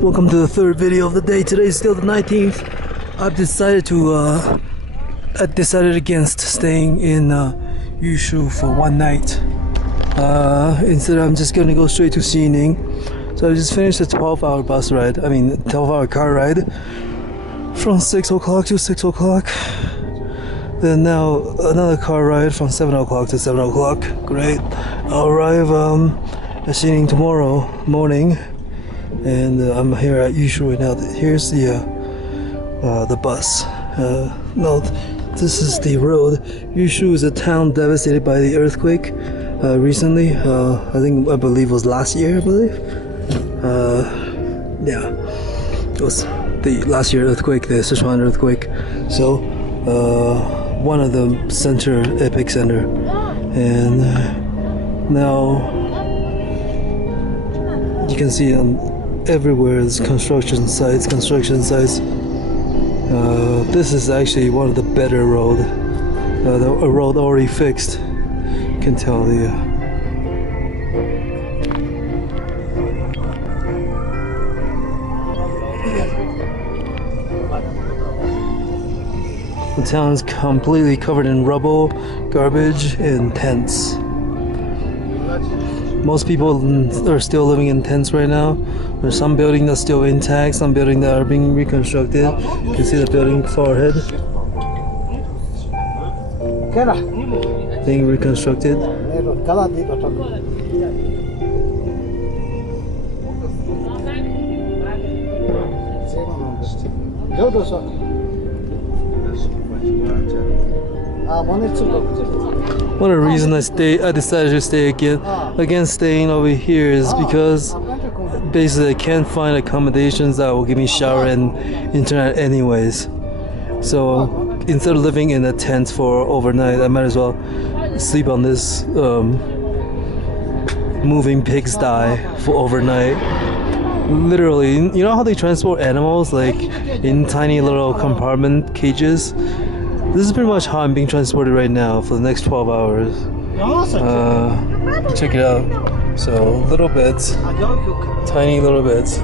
Welcome to the third video of the day. Today is still the 19th. I've decided against staying in Yushu for one night. Instead, I'm just gonna go straight to Xining. So I just finished a 12-hour bus ride. 12-hour car ride from 6 o'clock to 6 o'clock. Then now another car ride from 7 o'clock to 7 o'clock. Great. I'll arrive at Xining tomorrow morning. And I'm here at Yushu right now. Here's the bus. No, this is the road. Yushu is a town devastated by the earthquake recently. I believe it was last year. Yeah, it was the last year earthquake, the Sichuan earthquake. So one of the epicenter, and now you can see everywhere is construction sites. This is actually one of the better road. A road already fixed. You can tell the town is completely covered in rubble, garbage, and tents. Most people are still living in tents right now. There's some buildings that's still intact, some buildings that are being reconstructed. You can see the building far ahead being reconstructed. One of the reasons I decided to stay against staying over here is because basically I can't find accommodations that will give me shower and internet anyways. So instead of living in a tent for overnight, I might as well sleep on this moving pigsty for overnight. Literally, you know how they transport animals like in tiny little compartment cages? This is pretty much how I'm being transported right now for the next 12 hours. Check it out. So, little bits, tiny little bits.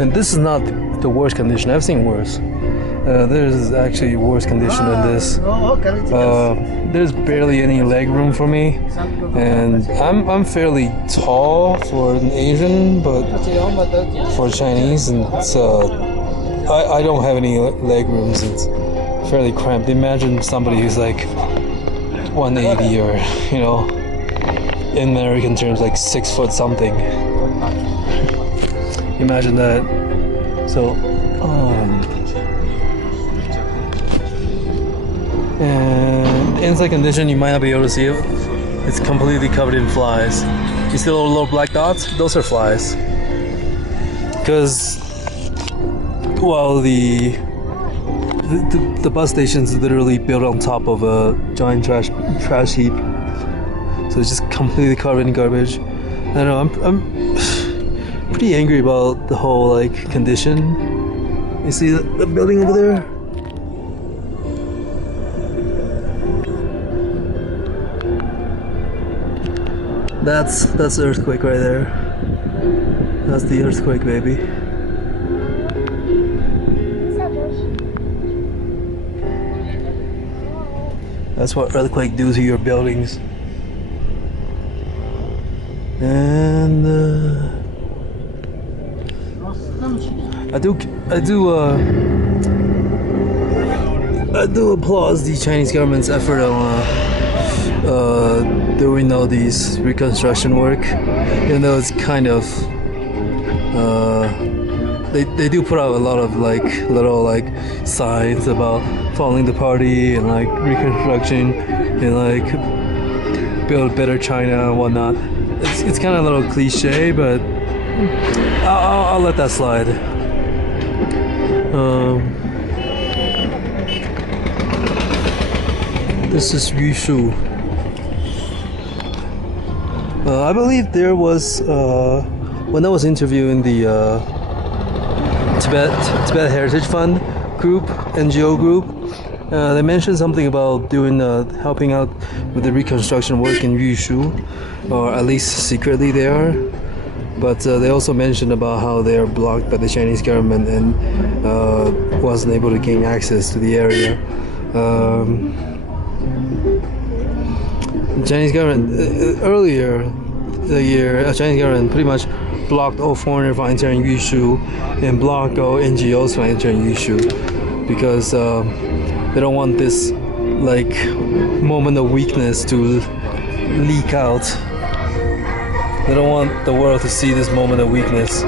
And this is not the worst condition. I've seen worse. There's actually worse condition than this. There's barely any leg room for me, and I'm fairly tall for an Asian, but for Chinese, and I don't have any leg rooms. It's fairly cramped. Imagine somebody who's like 180 or, you know, in American terms, like 6 foot something. Imagine that. So, and inside condition, you might not be able to see it. It's completely covered in flies. You see the little black dots? Those are flies. Because, well, the bus station is literally built on top of a giant trash heap. So it's just completely covered in garbage. I don't know. I'm pretty angry about the whole condition. You see the building over there? That's the earthquake right there. That's the earthquake, baby. That's what earthquake do to your buildings. And I do applaud the Chinese government's effort on doing all these reconstruction work, even though it's kind of they do put out a lot of little signs about following the party and reconstruction and build better China and whatnot. It's kind of a little cliche, but I'll let that slide. This is Yushu. I believe there was when I was interviewing the Tibet Heritage Fund group, NGO group, They mentioned something about doing helping out with the reconstruction work in Yushu, or at least secretly they are. But they also mentioned about how they are blocked by the Chinese government and wasn't able to gain access to the area. Chinese government earlier the year, Chinese government pretty much blocked all foreigners from entering Yushu and blocked all NGOs from entering Yushu because they don't want this like moment of weakness to leak out. They don't want the world to see this moment of weakness.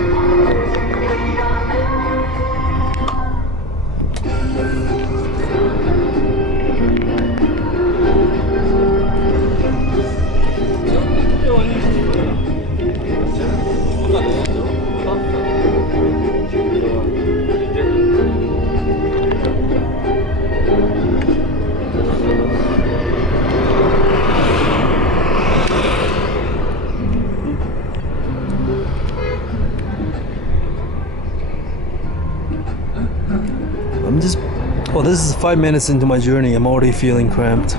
Well, this is 5 minutes into my journey. I'm already feeling cramped.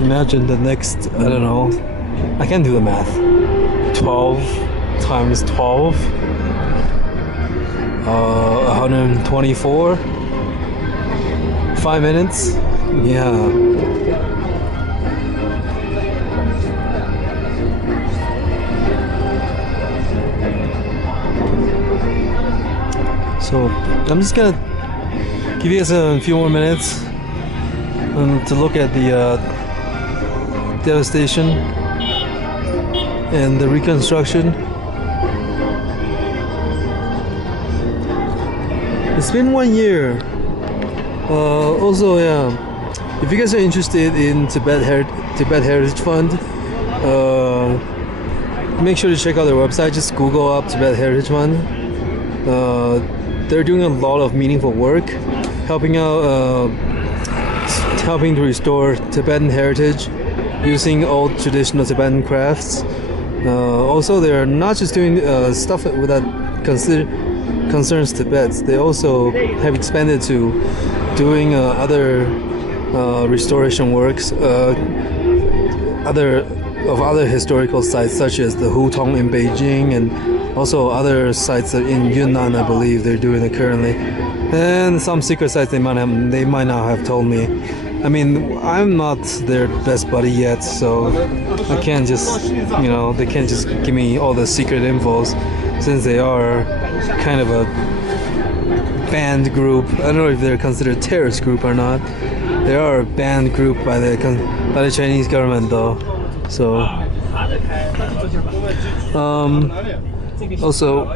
Imagine the next, I don't know, I can't do the math. 12 times 12, 124, 5 minutes, yeah. So I'm just gonna give you guys a few more minutes to look at the devastation and the reconstruction. It's been 1 year. Also, yeah, if you guys are interested in Tibet Heritage Fund, make sure to check out their website. Just Google up Tibet Heritage Fund. They're doing a lot of meaningful work, helping out, helping to restore Tibetan heritage using old traditional Tibetan crafts. Also, they're not just doing stuff that concerns Tibet. They also have expanded to doing other restoration works, other historical sites such as the Hutong in Beijing, and also other sites in Yunnan, I believe they're doing it currently, and some secret sites they might not have told me. I mean, I'm not their best buddy yet, so I can't just, you know, they can't just give me all the secret infos, since they are kind of a banned group. I don't know if they're considered a terrorist group or not. They are a banned group by the Chinese government, though. So, also,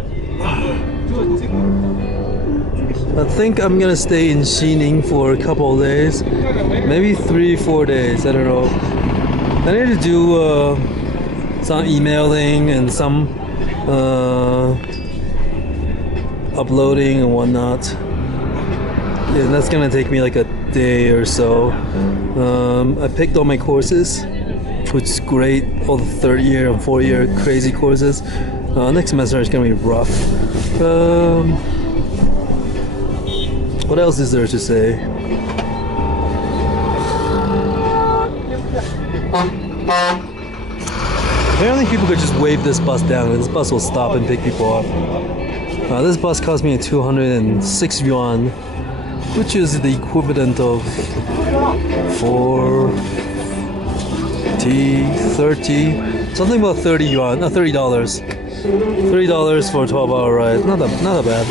I think I'm gonna stay in Xining for a couple of days, maybe 3-4 days. I don't know. I need to do some emailing and some uploading and whatnot. Yeah, that's gonna take me like a day or so. I picked all my courses, which is great. All the 3rd year and 4th year crazy courses. Next semester is gonna be rough. What else is there to say? Apparently people could just wave this bus down and this bus will stop and pick people up. This bus cost me 206 yuan, which is the equivalent of 30, something about 30 yuan, $30. $30 for a 12-hour ride. Not that bad.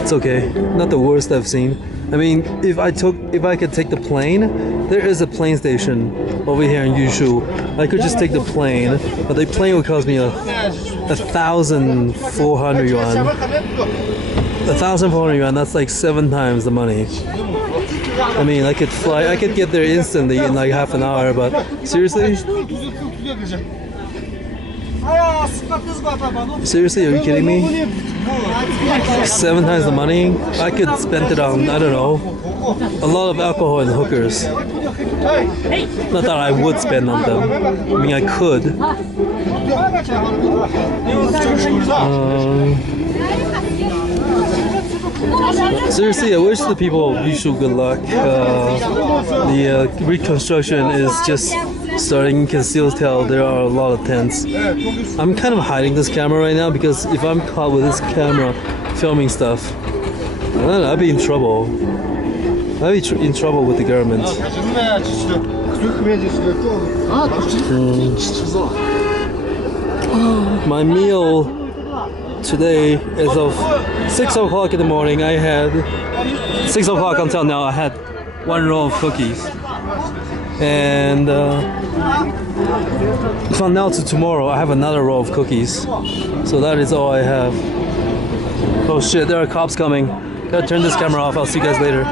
It's okay. Not the worst I've seen. I mean, if I could take the plane, there is a plane station over here in Yushu. I could just take the plane, but the plane would cost me 1,400 yuan. 1,400 yuan. That's like 7 times the money. I mean, I could get there instantly in like half an hour. But seriously? Seriously, are you kidding me? 7 times the money? I could spend it on, I don't know, a lot of alcohol and hookers. Not that I would spend on them. I mean, I could. Seriously, I wish the people of Yushu good luck. The reconstruction is just starting. You can still tell there are a lot of tents. I'm kind of hiding this camera right now because if I'm caught with this camera filming stuff, I'd be in trouble. I'd be in trouble with the government. My meal today, as of 6 o'clock in the morning, I had 6 o'clock until now. I had 1 roll of cookies, and from now to tomorrow, I have another roll of cookies. So that is all I have. Oh shit! There are cops coming. Gotta turn this camera off. I'll see you guys later.